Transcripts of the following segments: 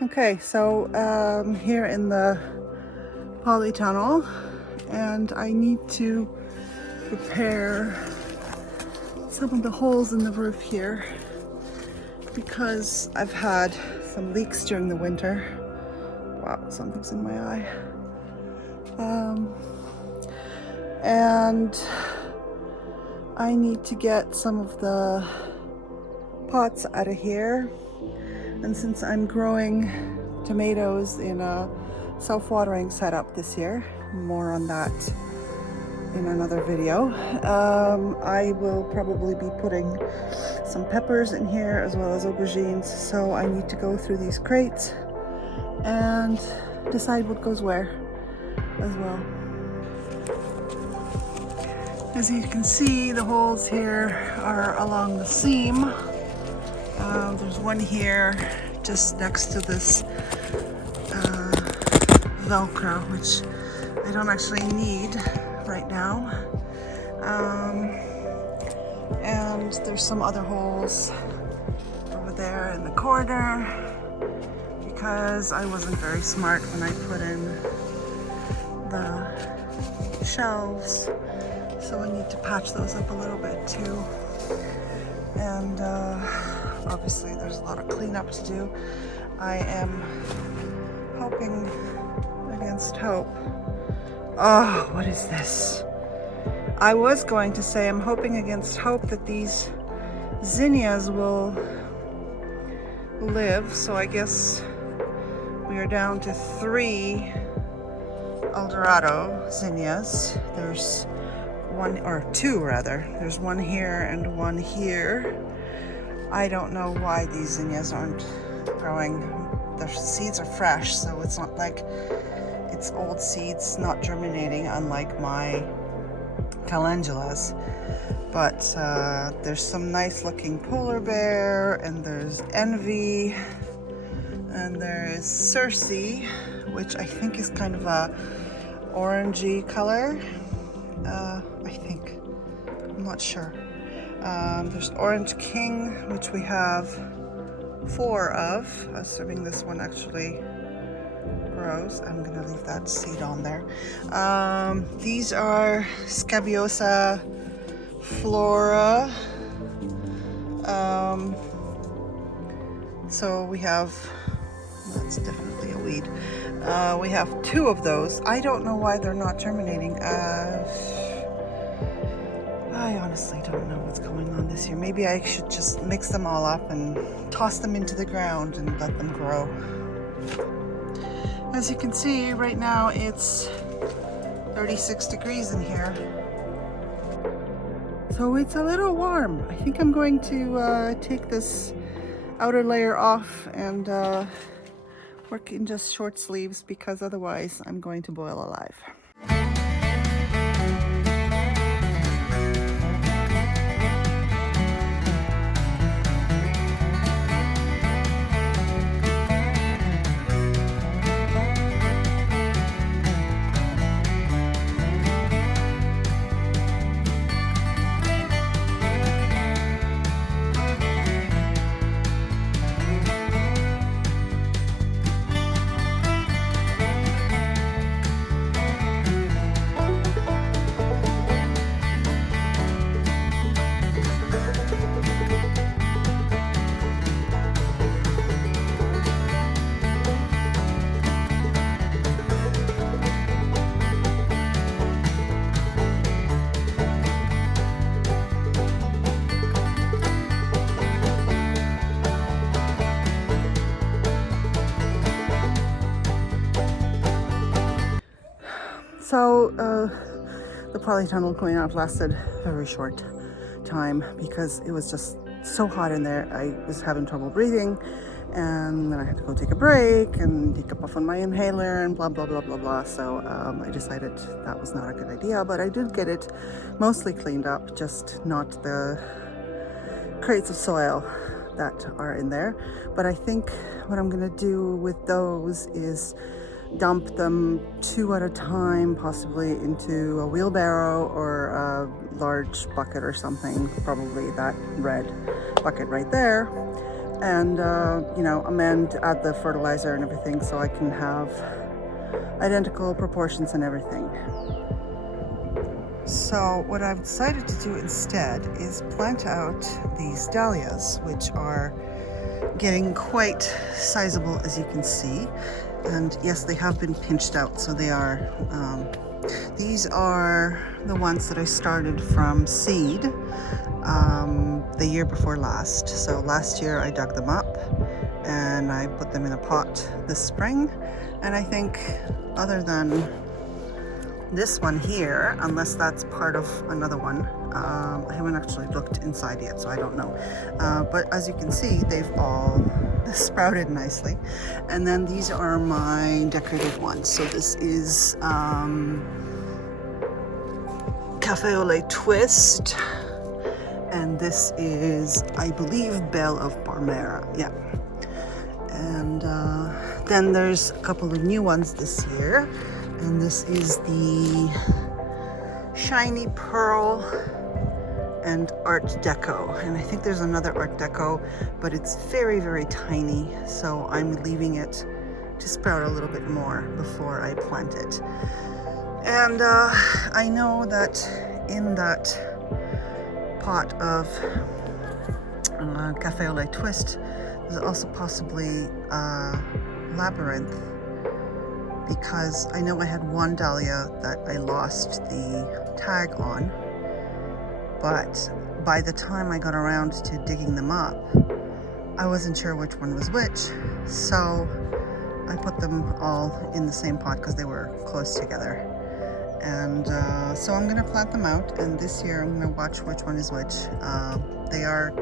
Okay, so here in the polytunnel, and I need to repair some of the holes in the roof here because I've had some leaks during the winter. Wow, something's in my eye. And I need to get some of the pots out of here. And since I'm growing tomatoes in a self-watering setup this year, more on that in another video, I will probably be putting some peppers in here as well as aubergines. So I need to go through these crates and decide what goes where as well. As you can see, the holes here are along the seam. There's one here just next to this Velcro, which I don't actually need right now. And there's some other holes over there in the corner because I wasn't very smart when I put in the shelves. So I need to patch those up a little bit too. And obviously there's a lot of cleanup to do. I am hoping against hope. Oh, what is this? I was going to say I'm hoping against hope that these zinnias will live. So I guess we are down to 3 Eldorado zinnias. There's one, or 2 rather. There's one here and one here. I don't know why these zinnias aren't growing. Their seeds are fresh, so it's not like it's old seeds not germinating, unlike my calendulas. But there's some nice looking polar bear, and there's envy, and there is Circe, which I think is kind of a orangey color. I think, I'm not sure. There's Orange King, which we have 4 of, assuming this one actually grows. I'm gonna leave that seed on there. These are Scabiosa flora. So we have, that's definitely a weed. We have 2 of those. I don't know why they're not germinating. I honestly don't know what's going on this year. Maybe I should just mix them all up and toss them into the ground and let them grow. As you can see, right now it's 36 degrees in here. So it's a little warm. I think I'm going to take this outer layer off and work in just short sleeves, because otherwise I'm going to boil alive. So the polytunnel cleanup lasted a very short time because it was just so hot in there. I was having trouble breathing, and then I had to go take a break and take a puff on my inhaler and blah blah blah blah blah. So I decided that was not a good idea, but I did get it mostly cleaned up, just not the crates of soil that are in there. But I think what I'm gonna do with those is dump them 2 at a time, possibly into a wheelbarrow or a large bucket or something, probably that red bucket right there, and you know, amend, add the fertilizer and everything so I can have identical proportions and everything. So what I've decided to do instead is plant out these dahlias, which are getting quite sizable, as you can see. And yes, they have been pinched out, so they are. These are the ones that I started from seed the year before last. So last year I dug them up and I put them in a pot this spring. And I think other than this one here, unless that's part of another one, I haven't actually looked inside yet, so I don't know. But as you can see, they've all sprouted nicely. And then these are my decorative ones. So this is Cafe au lait twist, and this is, I believe, Belle of Parmera. Yeah. And then there's a couple of new ones this year, and this is the Shiny Pearl and Art Deco, and I think there's another Art Deco, but it's very, very tiny, so I'm leaving it to sprout a little bit more before I plant it. And I know that in that pot of Cafe au lait twist, there's also possibly labyrinth, because I know I had one dahlia that I lost the tag on, but by the time I got around to digging them up, I wasn't sure which one was which, so I put them all in the same pot because they were close together. And so I'm gonna plant them out, and this year I'm gonna watch which one is which. They are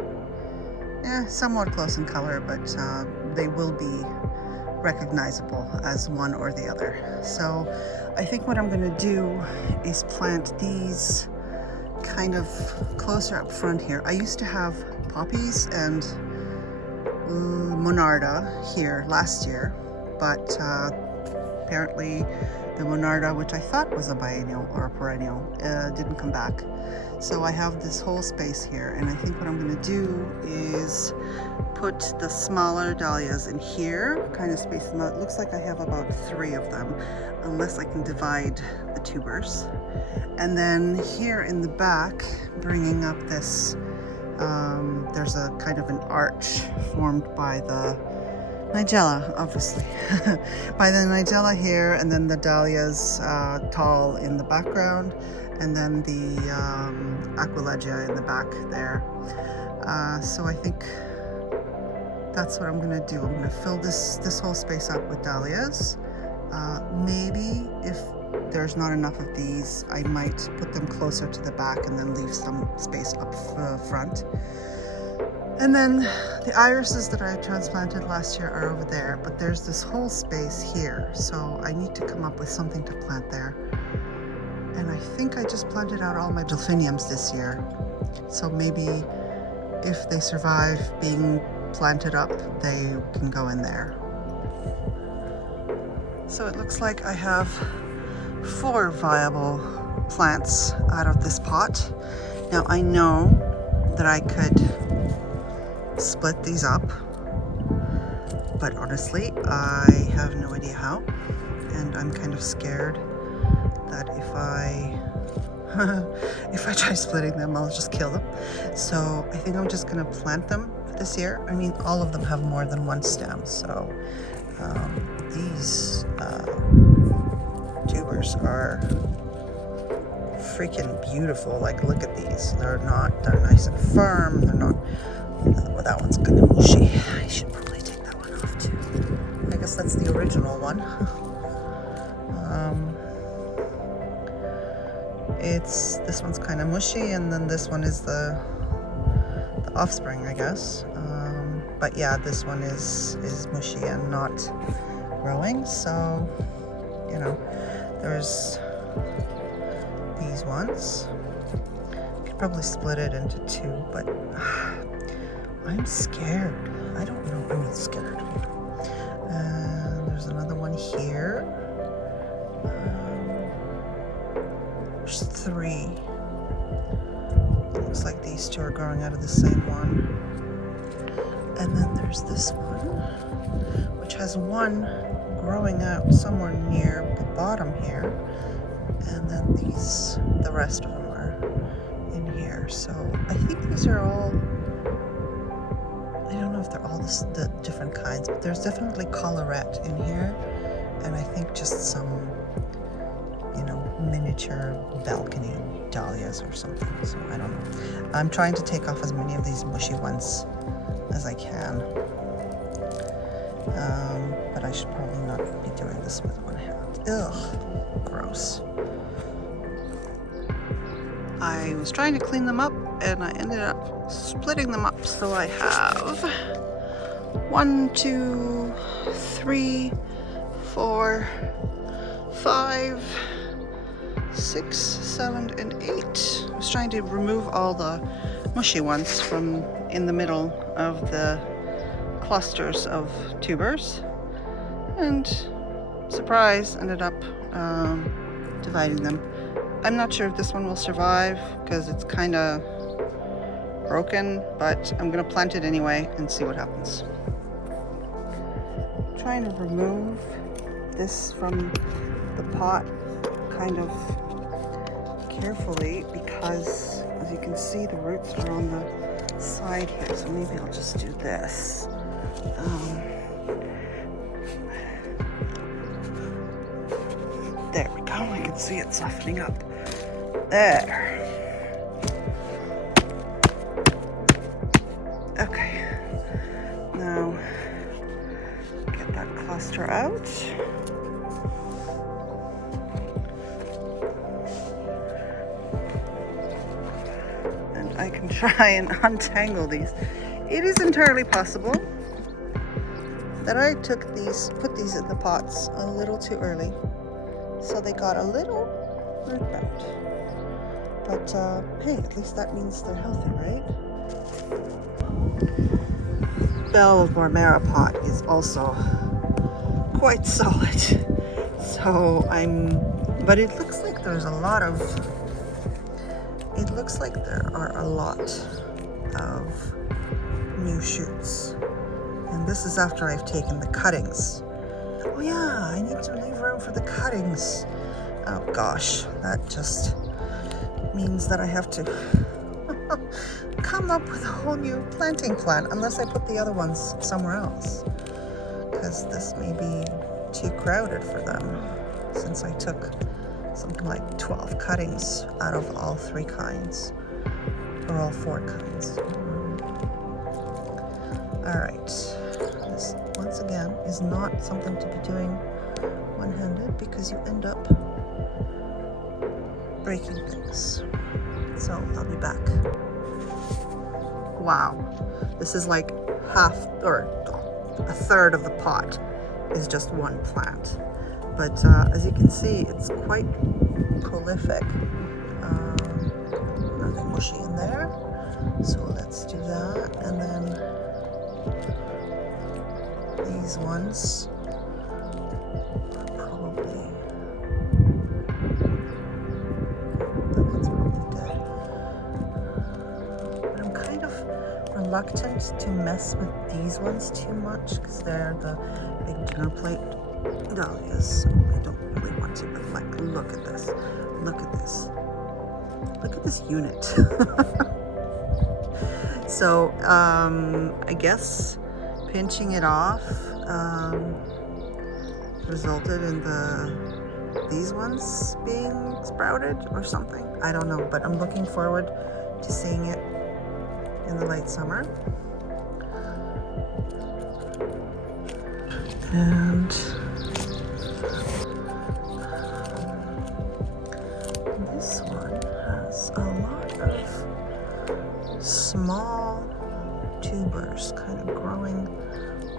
somewhat close in color, but they will be recognizable as one or the other. So I think what I'm going to do is plant these kind of closer up front here. I used to have poppies and monarda here last year, but apparently the monarda, which I thought was a biennial or a perennial, didn't come back. So I have this whole space here, and I think what I'm going to do is put the smaller dahlias in here, kind of space them out. It looks like I have about 3 of them, unless I can divide the tubers. And then here in the back, bringing up this, there's a kind of an arch formed by the Nigella, obviously, by the Nigella here, and then the dahlias tall in the background, and then the Aquilegia in the back there. So I think that's what I'm gonna do. I'm gonna fill this whole space up with dahlias. Maybe if there's not enough of these, I might put them closer to the back and then leave some space up front. And then the irises that I transplanted last year are over there, but there's this whole space here, so I need to come up with something to plant there. And I think I just planted out all my delphiniums this year, so maybe if they survive being planted up, they can go in there. So it looks like I have 4 viable plants out of this pot. Now I know that I could split these up, but honestly I have no idea how, and I'm kind of scared that if I try splitting them, I'll just kill them. So I think I'm just gonna plant them this year. I mean, all of them have more than one stem, so these tubers are freaking beautiful. Like, look at these. They're nice and firm. They're not. Well, that one's kind of mushy. I should probably take that one off too. I guess that's the original one. This one's kind of mushy, and then this one is the offspring, I guess. But yeah, this one is mushy and not growing. So, you know, there's these ones. Could probably split it into 2, but I'm scared. I don't know. I mean, scared. And there's another one here. There's 3. It looks like these 2 are growing out of the same one. And then there's this one, which has one growing out somewhere near the bottom here. And then the rest of them are in here. So I think these are all, I don't know if they're all the different kinds, but there's definitely collarette in here. And I think just some, you know, miniature balcony dahlias or something. So I don't know. I'm trying to take off as many of these mushy ones as I can. But I should probably not be doing this with one hand. Ugh, gross. I was trying to clean them up and I ended up splitting them up. So I have 1, 2, 3, 4, 5, 6, 7, and 8. I was trying to remove all the mushy ones from in the middle of the clusters of tubers, and surprise, ended up dividing them. I'm not sure if this one will survive because it's kind of broken, but I'm gonna plant it anyway and see what happens. I'm trying to remove this from the pot kind of carefully because, as you can see, the roots are on the side here, so maybe I'll just do this. There we go, I can see it softening up. There. Okay, now get that cluster out. And I can try and untangle these. It is entirely possible that I put these in the pots a little too early, so they got a little root bound. But hey, at least that means they're healthy, right? Belle Marmara pot is also quite solid. So but it looks like there are a lot of new shoots. And this is after I've taken the cuttings. Oh yeah, I need to leave room for the cuttings. Oh gosh, that just means that I have to come up with a whole new planting plan, unless I put the other ones somewhere else, because this may be too crowded for them, since I took something like 12 cuttings out of all 3 kinds, or all 4 kinds. All right, this once again is not something to be doing one-handed because you end up breaking things. So I'll be back. Wow, this is like half or a third of the pot is just one plant. But as you can see, it's quite prolific. Nothing mushy in there. So let's do that. And then these ones are probably, that one's probably dead. But I'm kind of reluctant to mess with these ones too much because they're the big dinner plate dahlias. So I don't really want to, but like, look at this. Look at this. Look at this unit. So I guess pinching it off resulted in these ones being sprouted or something. I don't know, but I'm looking forward to seeing it in the late summer. And this one has a lot of small tubers kind of growing.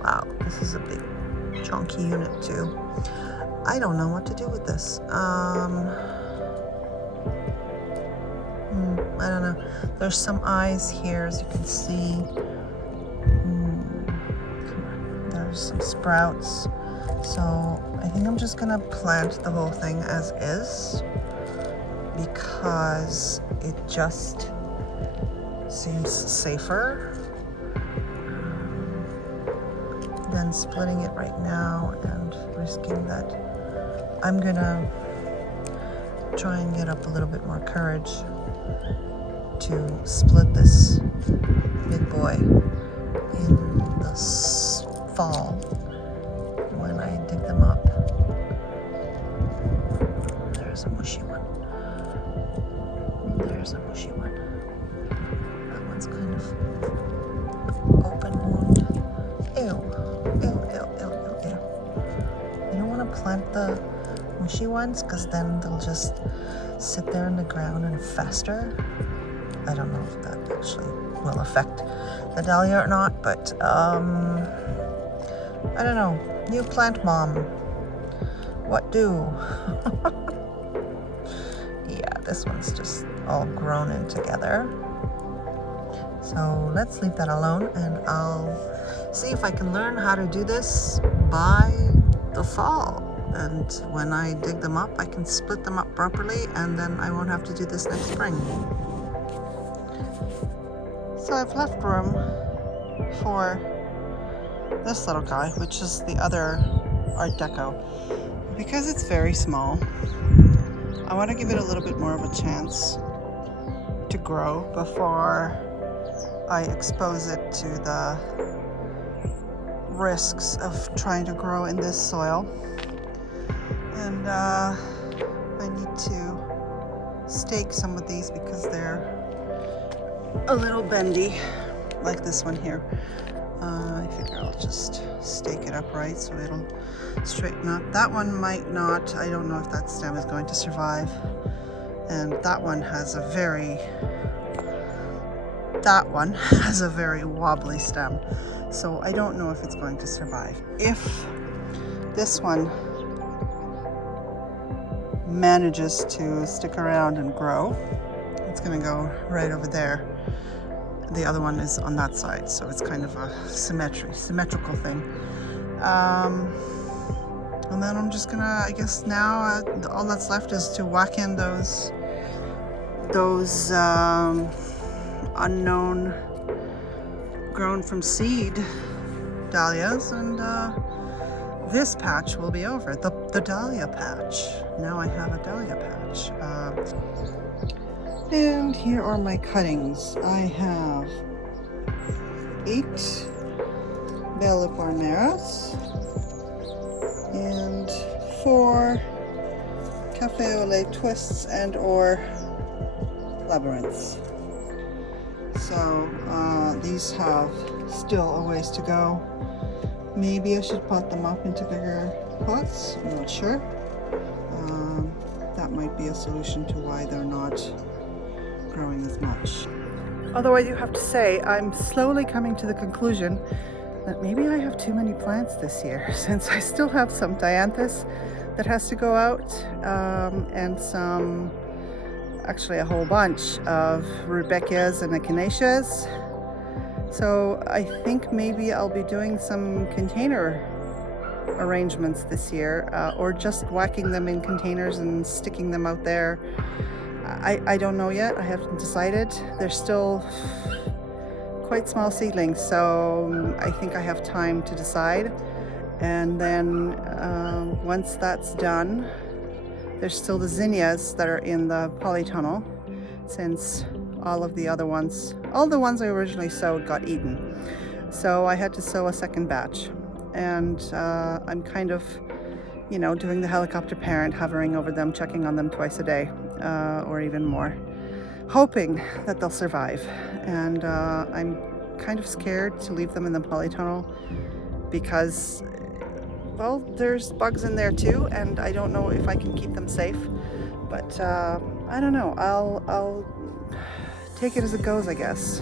Wow, this is a big chunky unit too. I don't know what to do with this. I don't know. There's some eyes here, as you can see. There's some sprouts. So I think I'm just gonna plant the whole thing as is because it just seems safer. than splitting it right now and risking that. I'm gonna try and get up a little bit more courage to split this big boy in the fall when I dig them up. There's a mushy one. There's a mushy one. That one's kind of open wound. Ew. You don't want to plant the mushy ones because then they'll just sit there in the ground and fester. I don't know if that actually will affect the dahlia or not, but I don't know. New plant mom. What do? Yeah, this one's just all grown in together. So let's leave that alone, and I'll see if I can learn how to do this by the fall. And when I dig them up, I can split them up properly, and then I won't have to do this next spring. So I've left room for this little guy, which is the other Art Deco. Because it's very small, I want to give it a little bit more of a chance to grow before I expose it to the risks of trying to grow in this soil. And I need to stake some of these because they're a little bendy, like this one here. I figure I'll just stake it upright so it'll straighten up. That one might not. I don't know if that stem is going to survive. And that one has a very wobbly stem. So I don't know if it's going to survive. If this one manages to stick around and grow, it's going to go right over there. The other one is on that side, so it's kind of a symmetrical thing. And then I'm just gonna, I guess now all that's left is to whack in those unknown grown from seed dahlias, and this patch will be over. The dahlia patch. Now I have a dahlia patch. And here are my cuttings. I have 8 Belle Parmeras and 4 Cafe au lait twists and or labyrinths. So these have still a ways to go. Maybe I should pot them up into bigger pots. I'm not sure. That might be a solution to why they're not growing as much. Although I do have to say, I'm slowly coming to the conclusion that maybe I have too many plants this year, since I still have some dianthus that has to go out, and some, actually a whole bunch of rudbeckias and echinaceas. So I think maybe I'll be doing some container arrangements this year, or just whacking them in containers and sticking them out there. I don't know yet. I haven't decided. They're still quite small seedlings, so I think I have time to decide. And then once that's done, there's still the zinnias that are in the polytunnel, since all the ones I originally sowed got eaten. So I had to sow a second batch. And I'm kind of, doing the helicopter parent, hovering over them, checking on them twice a day, or even more, hoping that they'll survive. And I'm kind of scared to leave them in the polytunnel because, well, there's bugs in there too, and I don't know if I can keep them safe. But I don't know. I'll take it as it goes, I guess.